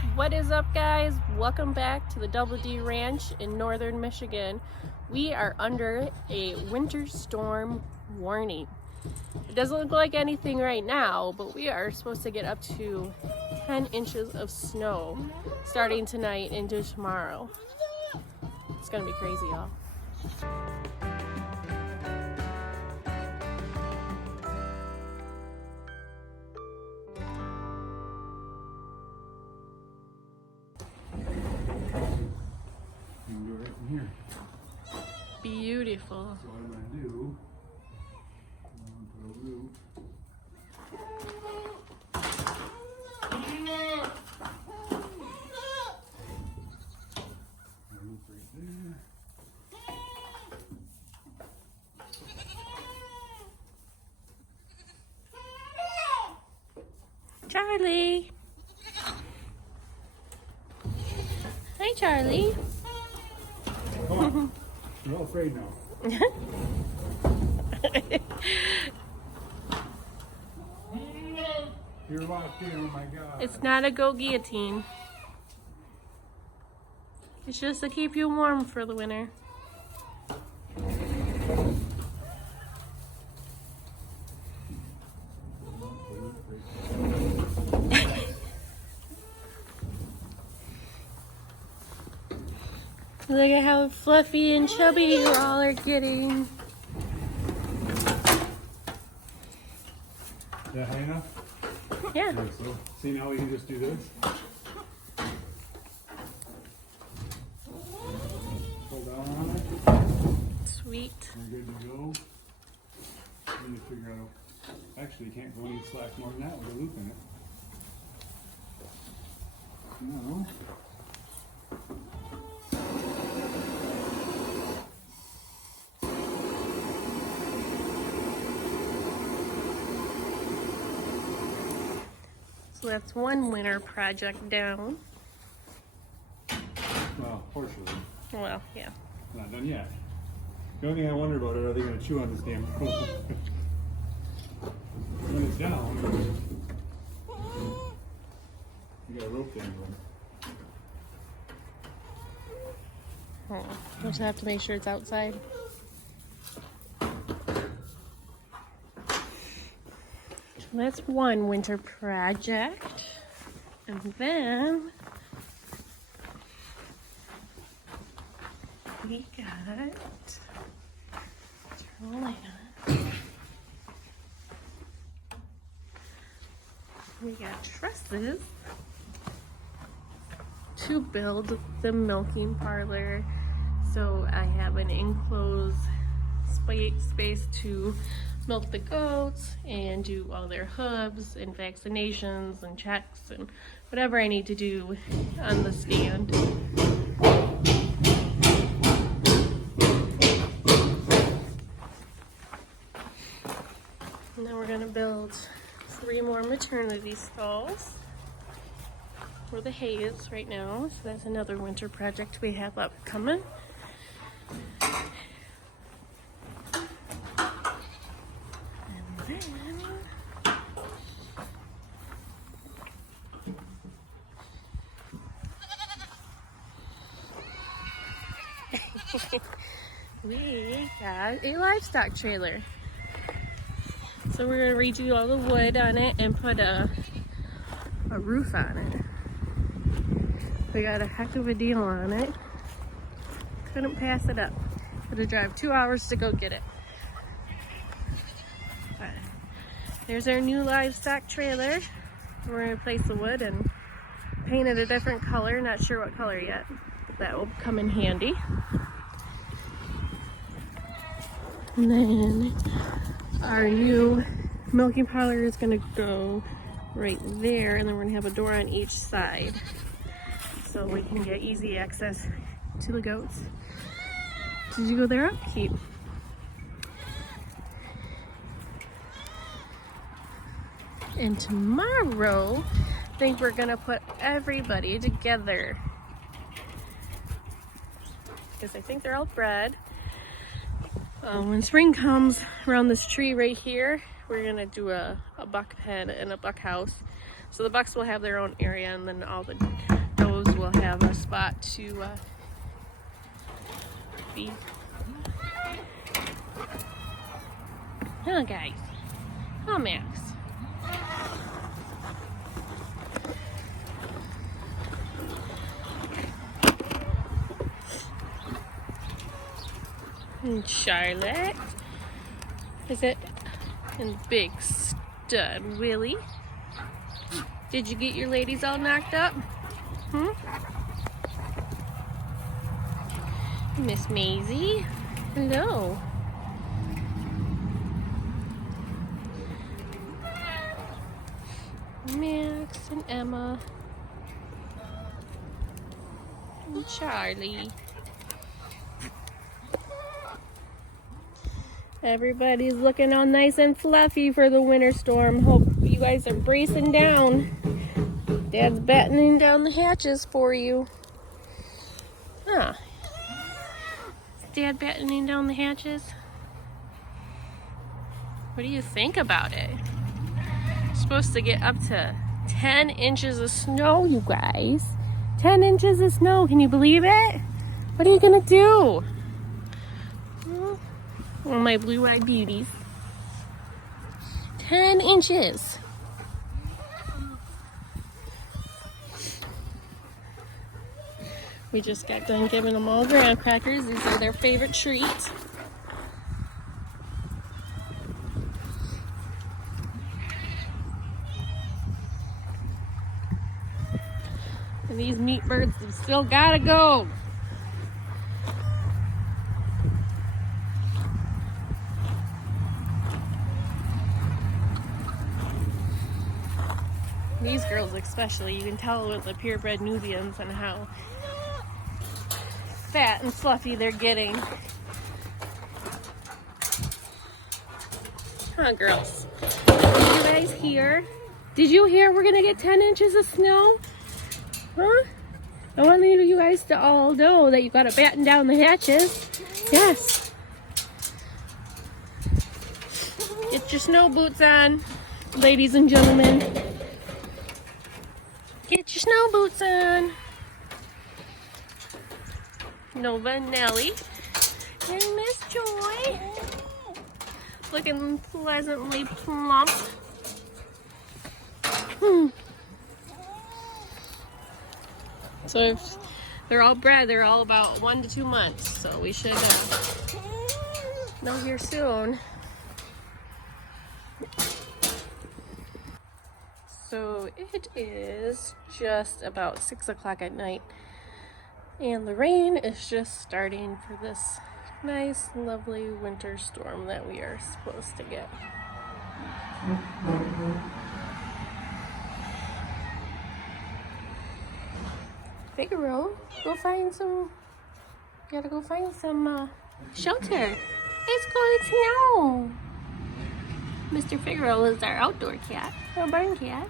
What is up, guys? Welcome back to the Double D Ranch in northern Michigan. We are under a winter storm warning. It doesn't look like anything right now, but we are supposed to get up to 10 inches of snow starting tonight into tomorrow. It's gonna be crazy, y'all. Here. Beautiful. So what I'm going to do, I'm going to put a roof. A roof right there. Charlie! Hi, Charlie. Come on. You're all afraid now. You're locked in, oh my God. It's not a go guillotine. It's just to keep you warm for the winter. Look at how fluffy and chubby you all are getting. Is that high enough? Yeah. I think so. See, now we can just do this. Pull down on it. Sweet. We're good to go. We need to figure out. Actually, you can't go any slack more than that with a loop in it. No. So that's one winter project down. Well, partially. Well, yeah. Not done yet. The only thing I wonder about are they going to chew on this damn rope? When it's down, you got a rope dangling. Oh, we'll just have to make sure it's outside. That's one winter project. And then we got we got trusses to build the milking parlor. So I have an enclosed space to milk the goats and do all their hooves and vaccinations and checks and whatever I need to do on the stand. And then we're gonna build 3 more maternity stalls where the hay is right now. So that's another winter project we have upcoming. We got a livestock trailer. So we're gonna redo all the wood on it and put a roof on it. We got a heck of a deal on it. Couldn't pass it up. Had to drive 2 hours to go get it. But there's our new livestock trailer. We're gonna replace the wood and paint it a different color. Not sure what color yet, but that will come in handy. And then our new milking parlor is gonna go right there, and then we're gonna have a door on each side so we can get easy access to the goats. Did you go there? Upkeep. And tomorrow, I think we're gonna put everybody together because I think they're all bred. When spring comes around this tree right here, we're gonna do a buck pen and a buck house. So the bucks will have their own area, and then all the those will have a spot to be. Huh, guys? Huh, Max? And Charlotte. Is it? And big stud Willie. Did you get your ladies all knocked up? Miss Maisie. Hello. Max and Emma. And Charlie. Everybody's looking all nice and fluffy for the winter storm. Hope you guys are bracing down. Dad's battening down the hatches for you. Huh. Is Dad battening down the hatches? What do you think about it? It's supposed to get up to 10 inches of snow, you guys. 10 inches of snow. Can you believe it? What are you gonna do? Oh, my blue-eyed beauties. 10 inches. We just got done giving them all graham crackers. These are their favorite treat. And these meat birds have still gotta go. These girls especially, you can tell with the purebred Nubians and how fat and fluffy they're getting. Huh, girls? Did you guys hear? Did you hear we're gonna get 10 inches of snow? Huh? I want you guys to all know that you gotta batten down the hatches. Yes. Get your snow boots on, ladies and gentlemen. Get your snow boots on. Nova and Nellie. And Miss Joy. Looking pleasantly plump. So if they're all bred, they're all about 1 to 2 months. So we should know here soon. So it is just about 6 o'clock at night. And the rain is just starting for this nice, lovely winter storm that we are supposed to get. Figaro, go find some, you gotta go find some shelter. It's going to snow. Mr. Figaro is our outdoor cat, our barn cat.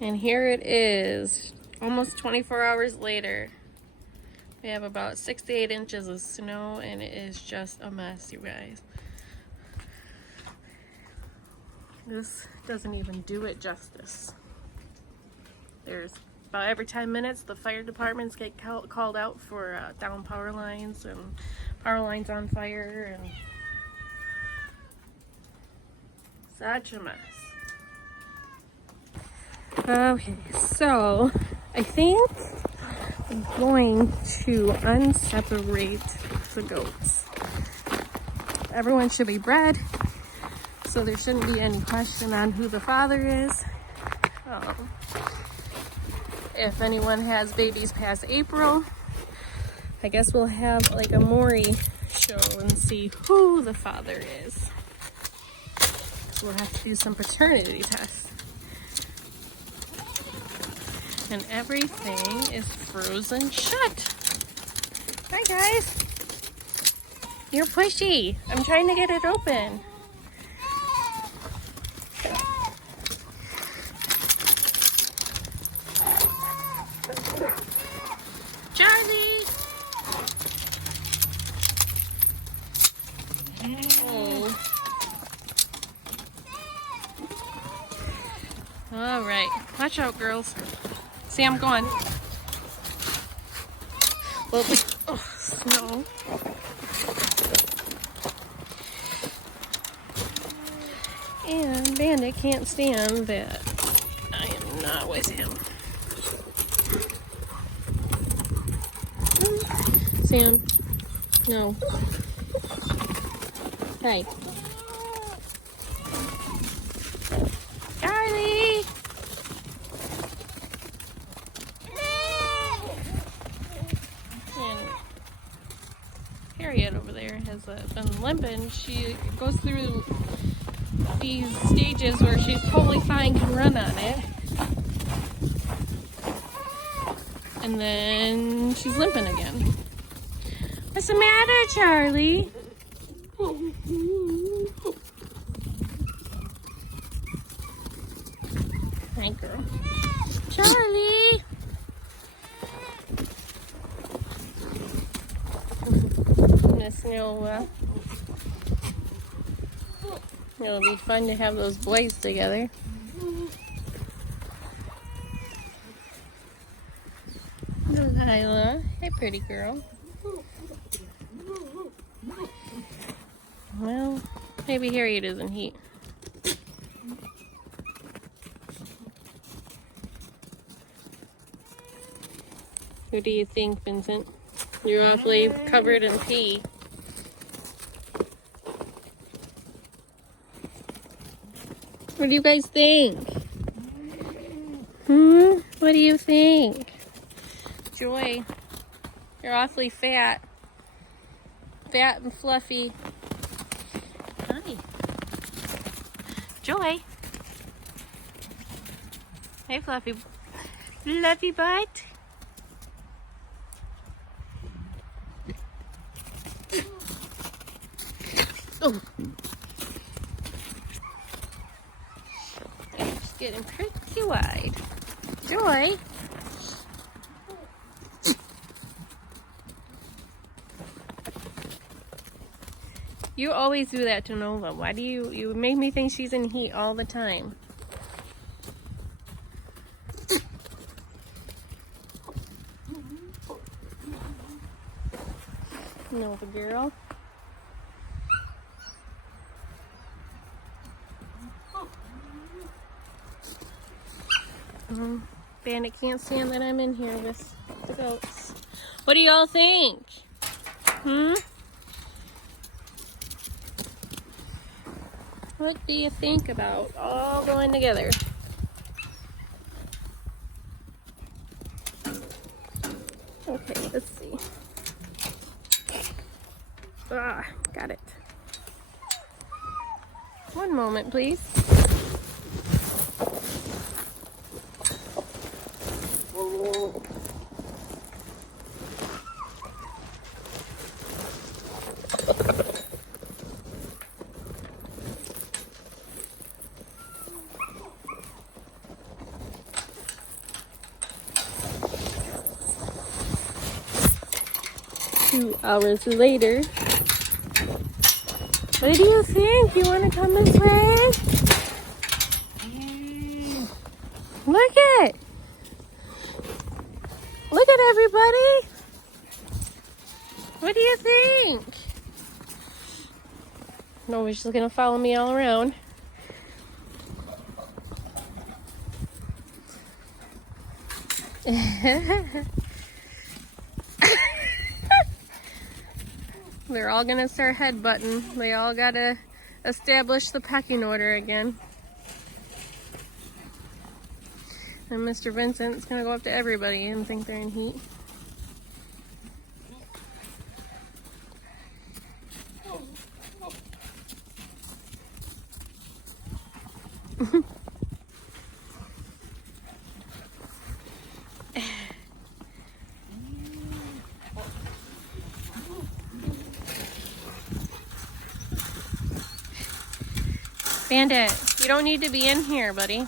And here it is, almost 24 hours later. We have about 6 to 8 inches of snow and it is just a mess, you guys. This doesn't even do it justice. There's about every 10 minutes the fire departments get called out for down power lines and power lines on fire and such a mess. Okay, so I think I'm going to unseparate the goats. Everyone should be bred, so there shouldn't be any question on who the father is. If anyone has babies past April, I guess we'll have like a Maury show and see who the father is. So we'll have to do some paternity tests. And everything is frozen shut. Hi guys. You're pushy. I'm trying to get it open. Charlie! Oh. All right. Watch out, girls. Sam, go on. Well, oh, snow. And Bandit can't stand that I am not with him. Sam, no. Hey. Charlie! And Harriet over there has been limping. She goes through these stages where she's totally fine, can run on it. And then she's limping again. What's the matter, Charlie? Hi, girl. Charlie! Miss Noah. It'll be fun to have those boys together. Delilah. Hey, pretty girl. Well, maybe Harriet is in heat. Who do you think, Vincent? You're awfully covered in pee. What do you guys think? What do you think? Joy, you're awfully fat. Fat and fluffy. Hi. Joy. Hey, fluffy. Fluffy butt. Oh. It's getting pretty wide. Joy. You always do that to Nova. Why do you make me think she's in heat all the time? Nova girl. Bandit can't stand that I'm in here with the goats. What do y'all think? What do you think about all going together? Okay, let's see. Got it. One moment, please. 2 hours later. What do you think? You want to come this way? Look at everybody. What do you think? No, we're just gonna follow me all around. They're all gonna start headbutting. They all gotta establish the pecking order again. And Mr. Vincent's gonna go up to everybody and think they're in heat. Bandit, you don't need to be in here, buddy.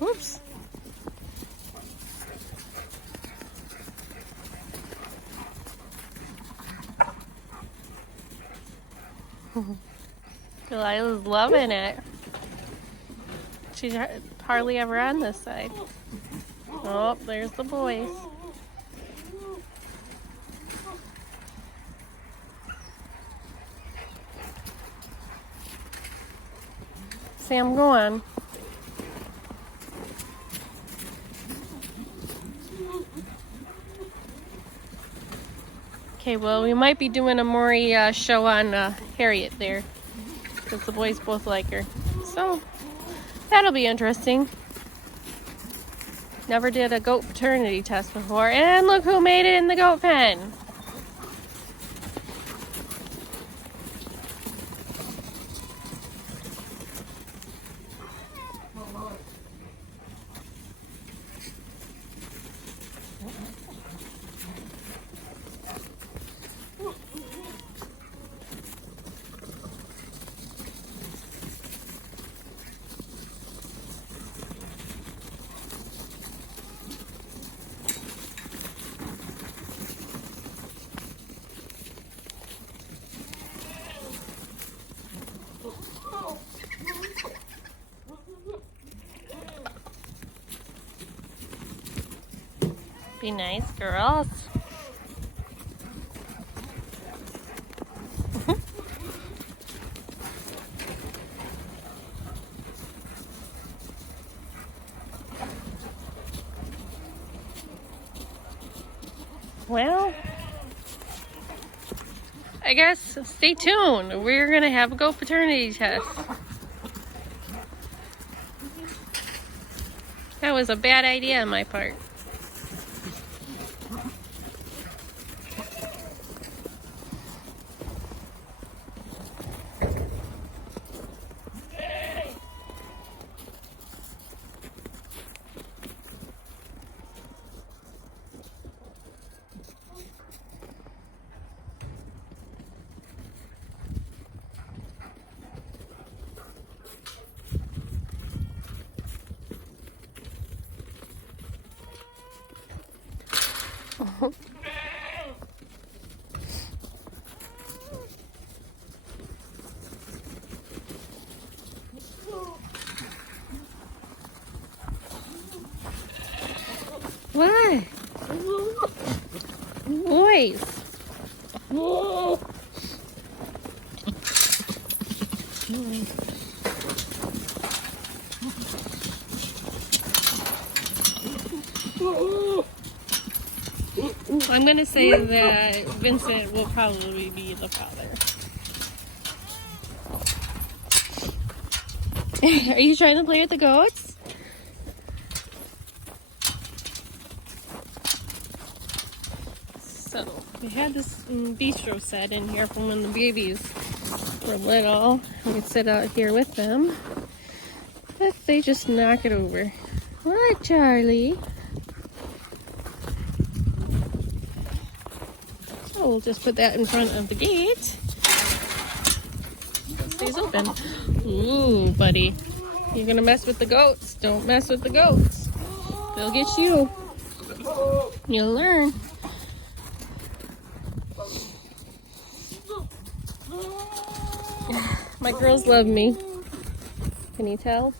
Oops. Delilah's loving it. She's hardly ever on this side. Oh, there's the boys. Sam, go on. Okay, well, we might be doing a Maury show on Harriet there, because the boys both like her. So, that'll be interesting. Never did a goat paternity test before, and look who made it in the goat pen. Be nice, girls. Well, I guess stay tuned. We're gonna have a goat paternity test. That was a bad idea on my part. What? Boys. I'm going to say that Vincent will probably be the father. Are you trying to play with the goats? So, we had this bistro set in here from when the babies were little. We could sit out here with them. But they just knock it over. What, Charlie? So we'll just put that in front of the gate. It stays open. Ooh, buddy. You're gonna mess with the goats. Don't mess with the goats. They'll get you. You'll learn. My girls love me. Can you tell?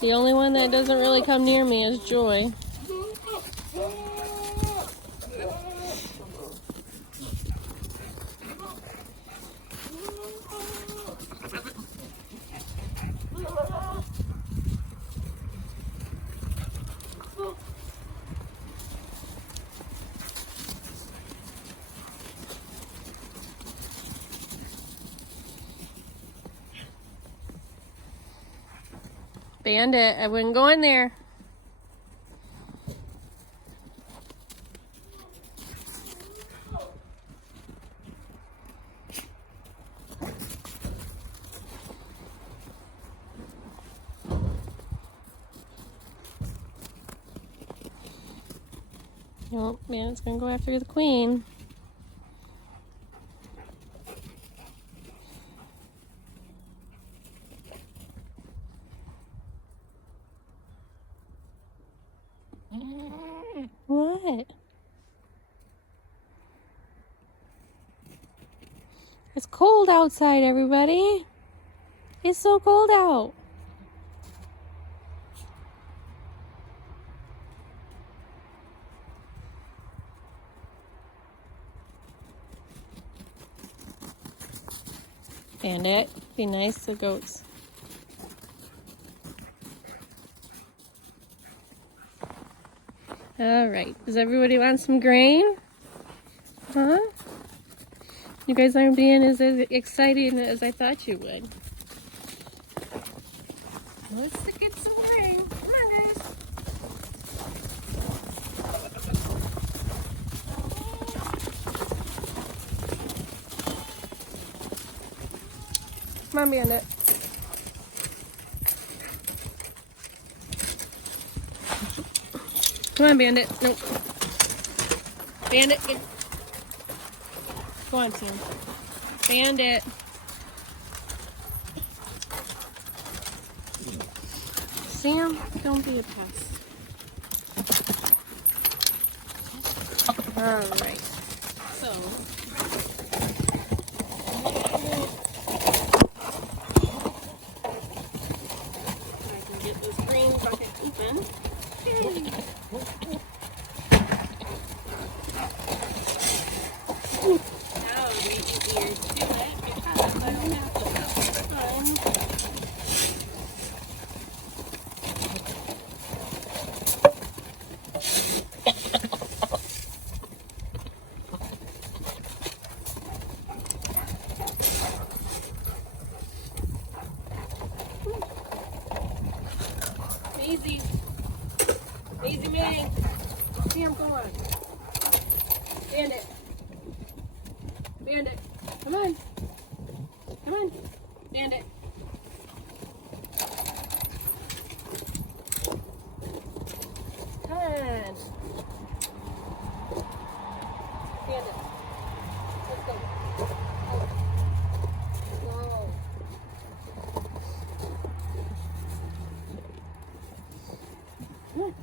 The only one that doesn't really come near me is Joy. Bandit, I wouldn't go in there. Oh, man, it's gonna go after the queen. What? It's cold outside, everybody. It's so cold out. Bandit, be nice to goats. All right, does everybody want some grain? Huh? You guys aren't being as excited as I thought you would. Let's get some grain. Come on, guys. Come on, Bandit. Come on, Bandit. Nope. Bandit, get... Go on, Sam. Bandit. Sam, don't be a pest. Alright. So. I can get this green bucket open. Now it'll be easier to do it because I don't have to cook the time. Easy. Easy, man. Sam, come on. Bandit. Bandit. Come on. Come on. Bandit. Come on. Bandit. Let's go. Whoa. Come on.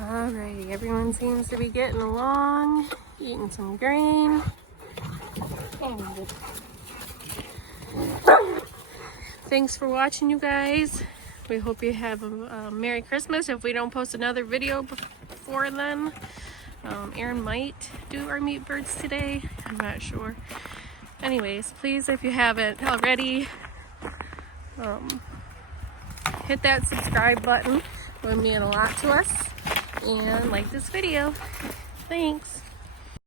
Alrighty, everyone seems to be getting along, eating some grain. Thanks for watching, you guys. We hope you have a Merry Christmas. If we don't post another video before then, Aaron might do our meat birds today. I'm not sure. Anyways, please, if you haven't already, hit that subscribe button. It would mean a lot to us. And like this video. Thanks.